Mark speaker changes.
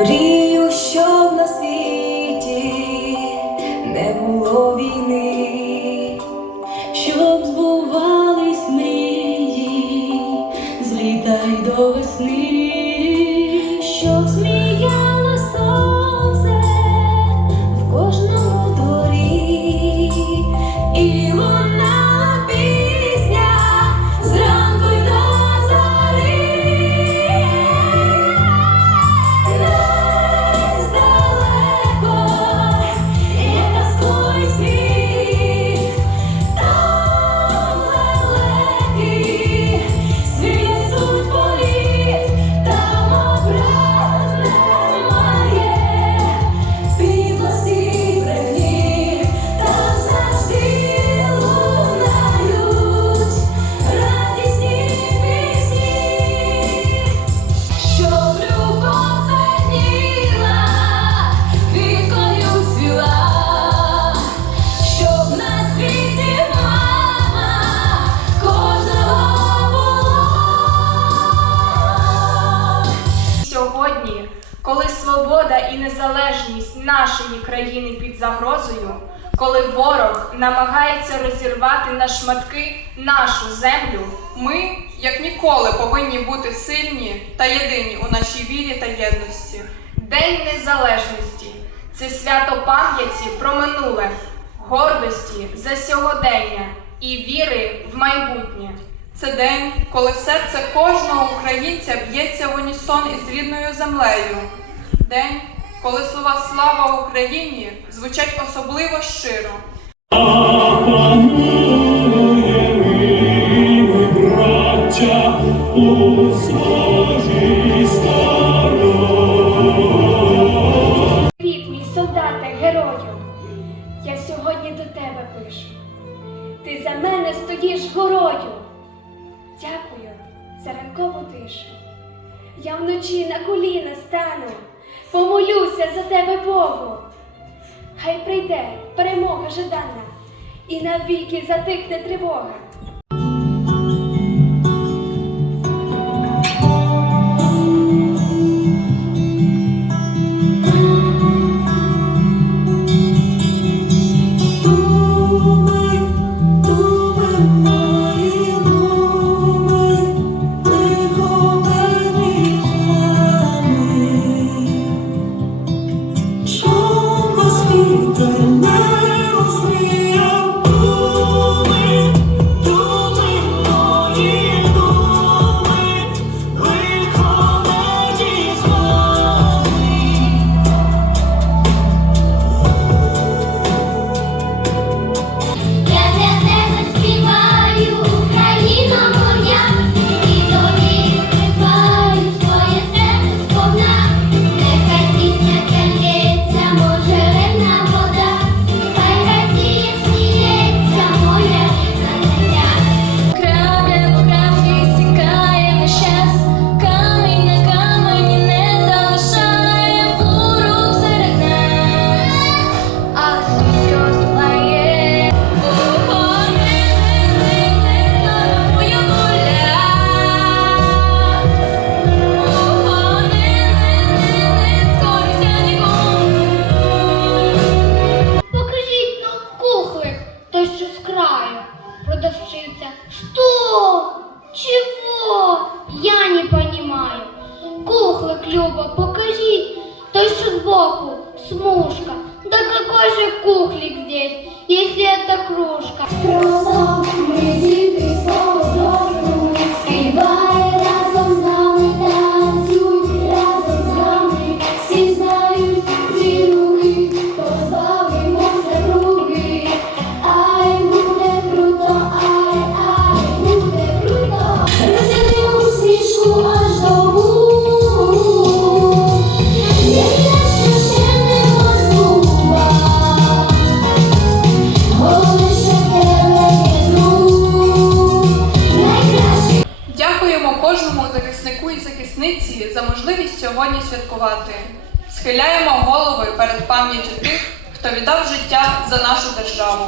Speaker 1: Мрію, щоб на світі не було війни, щоб збувались мрії злітай до весни,
Speaker 2: свобода і незалежність нашої країни під загрозою, коли ворог намагається розірвати на шматки нашу землю,
Speaker 3: Ми, як ніколи, повинні бути сильні та єдині у нашій вірі та єдності.
Speaker 2: День Незалежності це свято пам'яті про минуле, гордості за сьогодення і віри в майбутнє.
Speaker 3: Це день, коли серце кожного українця б'ється в унісон із рідною землею. День, коли слова Слава Україні звучать особливо щиро.
Speaker 4: Привіт, мій солдате, герою! Я сьогодні до тебе пишу. Ти за мене стоїш горою. Дякую за ранкову тишу. Я вночі на коліна стану, помолюся за тебе Богу. Хай прийде перемога жадана, і навіки затихне тривога.
Speaker 5: Що з краю. Продавщиця. Что? Чего? Я не понимаю. Кухлик, Люба, покажи. Той, что сбоку, смужка. Да какой же кухлик здесь, если это кружка?
Speaker 3: За можливість сьогодні святкувати. Схиляємо голови перед пам'яттю тих, хто віддав життя за нашу державу.